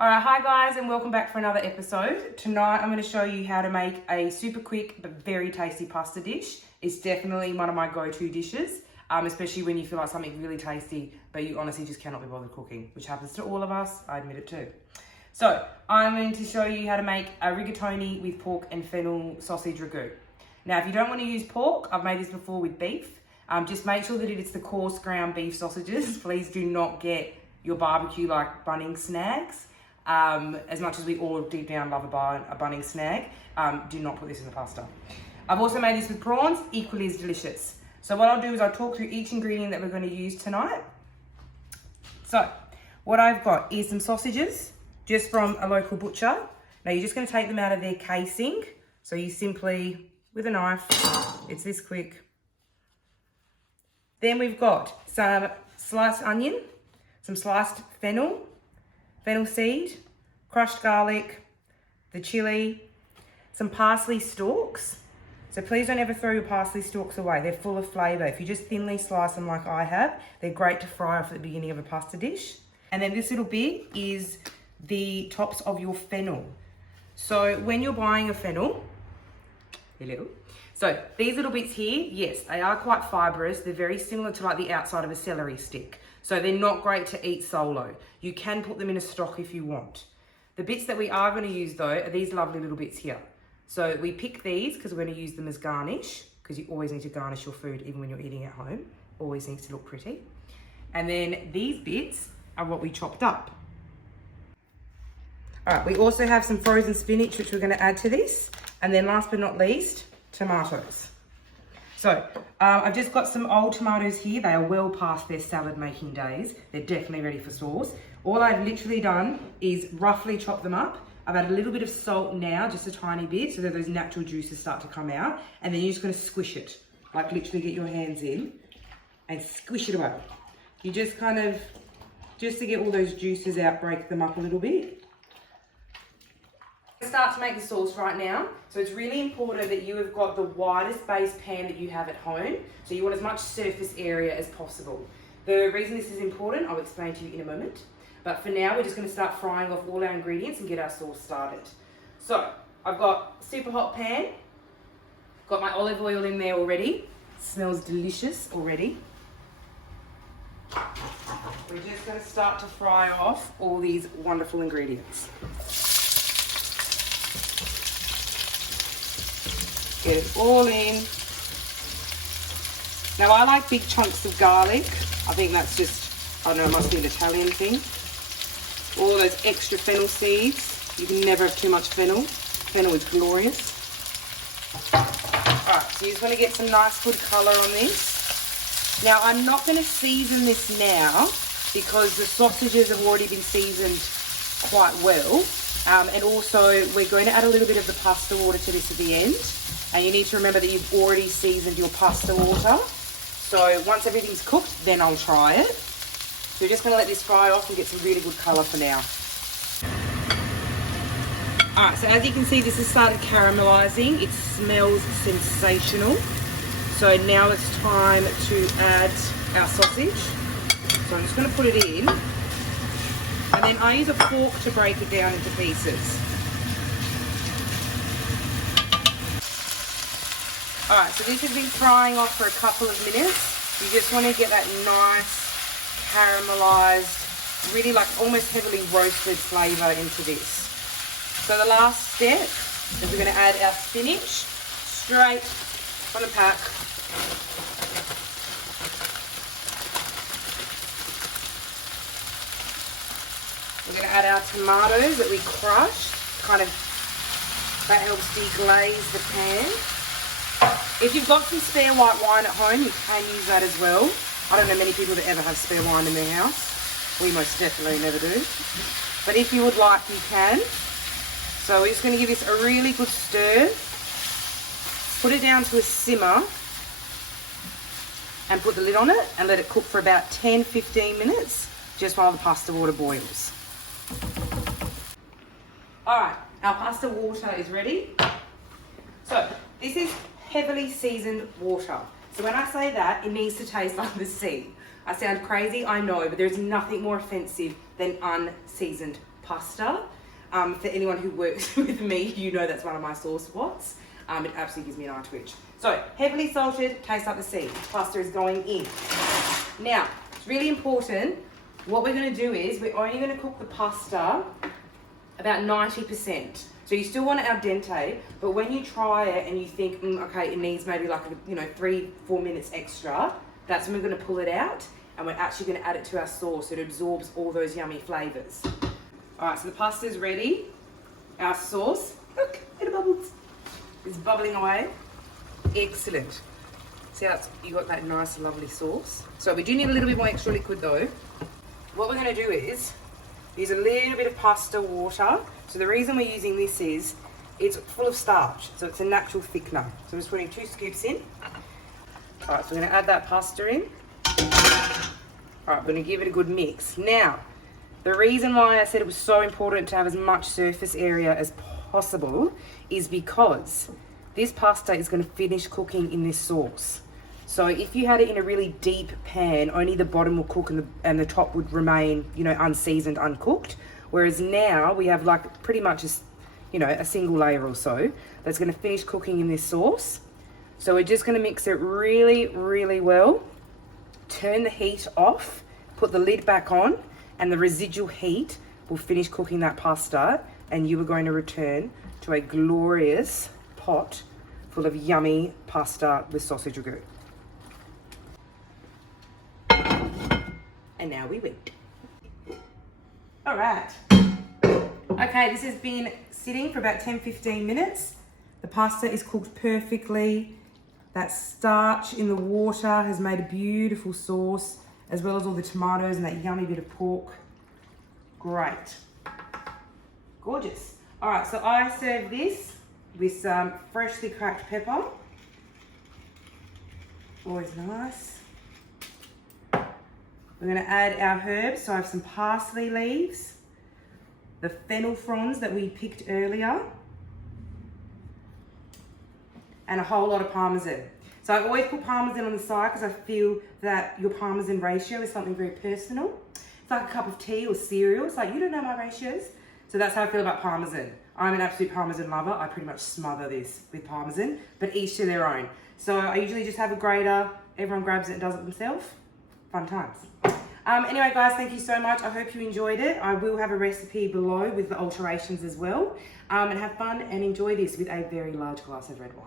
Alright, hi guys and welcome back for another episode. Tonight I'm going to show you how to make a super quick but very tasty pasta dish. It's definitely one of my go-to dishes, especially when you feel like something really tasty but you honestly just cannot be bothered cooking, which happens to all of us, I admit it too. So I'm going to show you how to make a rigatoni with pork and fennel sausage ragu. Now if you don't want to use pork, I've made this before with beef. Just make sure that it's the coarse ground beef sausages. Please do not get your barbecue like Bunnings snags. As much as we all deep down love a Bunnings snag, do not put this in the pasta. I've also made this with prawns, equally as delicious. So what I'll do is I'll talk through each ingredient that we're going to use tonight. So what I've got is some sausages, just from a local butcher. Now you're just going to take them out of their casing. So you simply, with a knife, it's this quick. Then we've got some sliced onion, some sliced fennel seed, crushed garlic, the chili, some parsley stalks. So please don't ever throw your parsley stalks away. They're full of flavour. If you just thinly slice them like I have, they're great to fry off at the beginning of a pasta dish. And then this little bit is the tops of your fennel. So when you're buying a fennel, so these little bits here, yes, they are quite fibrous. They're very similar to like the outside of a celery stick. So they're not great to eat solo. You can put them in a stock if you want. The bits that we are going to use though are these lovely little bits here. So we pick these because we're going to use them as garnish, because you always need to garnish your food even when you're eating at home. Always needs to look pretty. And then these bits are what we chopped up. All right, we also have some frozen spinach, which we're going to add to this. And then last but not least, tomatoes. So I've just got some old tomatoes here. They are well past their salad making days. They're definitely ready for sauce. All I've literally done is roughly chop them up. I've added a little bit of salt now, just a tiny bit, so that those natural juices start to come out. And then you're just going to squish it. Like literally get your hands in and squish it away. You just kind of, just to get all those juices out, break them up a little bit. Start to make the sauce right now. So it's really important that you have got the widest base pan that you have at home. So you want as much surface area as possible. The reason this is important, I'll explain to you in a moment. But for now, we're just going to start frying off all our ingredients and get our sauce started. So I've got a super hot pan. Got my olive oil in there already. Smells delicious already. We're just going to start to fry off all these wonderful ingredients. Get it all in. Now I like big chunks of garlic. I think that's just, I don't know, it must be an Italian thing. All those extra fennel seeds. You can never have too much fennel. Fennel is glorious. Alright, so you just want to get some nice good colour on this. Now I'm not going to season this now because the sausages have already been seasoned quite well. And also we're going to add a little bit of the pasta water to this at the end. And you need to remember that you've already seasoned your pasta water. So once everything's cooked, then I'll try it. So we're just going to let this fry off and get some really good colour for now. Alright, so as you can see, this has started caramelising. It smells sensational. So now it's time to add our sausage. So I'm just going to put it in. And then I use a fork to break it down into pieces. Alright, so this has been frying off for a couple of minutes. You just want to get that nice caramelised, really like almost heavily roasted flavour into this. So the last step is we're going to add our spinach straight from the pack. We're going to add our tomatoes that we crushed. That helps deglaze the pan. If you've got some spare white wine at home, you can use that as well. I don't know many people that ever have spare wine in their house. We most definitely never do. But if you would like, you can. So we're just going to give this a really good stir. Put it down to a simmer. And put the lid on it and let it cook for about 10-15 minutes, just while the pasta water boils. Alright, our pasta water is ready. So this is heavily seasoned water. So when I say that, it needs to taste like the sea. I sound crazy, I know, but there's nothing more offensive than unseasoned pasta. For anyone who works with me, you know that's one of my sore spots. It absolutely gives me an eye twitch. So, heavily salted, taste like the sea. Pasta is going in. Now, it's really important. What we're going to do is we're only going to cook the pasta about 90%. So you still want it al dente, but when you try it and you think, okay, it needs maybe like 3-4 minutes extra, that's when we're going to pull it out and we're actually going to add it to our sauce so it absorbs all those yummy flavours. All right, so the pasta is ready. Our sauce, look, it bubbles. It's bubbling away. Excellent. See how you got that nice, lovely sauce? So we do need a little bit more extra liquid though. What we're going to do is use a little bit of pasta water. So the reason we're using this is it's full of starch, so it's a natural thickener. So I'm just putting 2 scoops in. All right, so we're going to add that pasta in. All right, we're going to give it a good mix. Now, the reason why I said it was so important to have as much surface area as possible is because this pasta is going to finish cooking in this sauce. So if you had it in a really deep pan, only the bottom will cook and the top would remain, unseasoned, uncooked. Whereas now we have like pretty much a single layer or so that's going to finish cooking in this sauce. So we're just going to mix it really, really well. Turn the heat off, put the lid back on, and the residual heat will finish cooking that pasta, and you are going to return to a glorious pot full of yummy pasta with sausage ragu. And now we wait. All right. Okay, this has been sitting for about 10-15 minutes. The pasta is cooked perfectly. That starch in the water has made a beautiful sauce, as well as all the tomatoes and that yummy bit of pork. Great. Gorgeous. All right, so I serve this with some freshly cracked pepper. Always nice. We're going to add our herbs. So I have some parsley leaves, the fennel fronds that we picked earlier, and a whole lot of parmesan. So I always put parmesan on the side because I feel that your parmesan ratio is something very personal. It's like a cup of tea or cereal. It's like, you don't know my ratios. So that's how I feel about parmesan. I'm an absolute parmesan lover. I pretty much smother this with parmesan, but each to their own. So I usually just have a grater. Everyone grabs it and does it themselves. Fun times. Anyway, guys, thank you so much. I hope you enjoyed it. I will have a recipe below with the alterations as well. And have fun and enjoy this with a very large glass of red wine.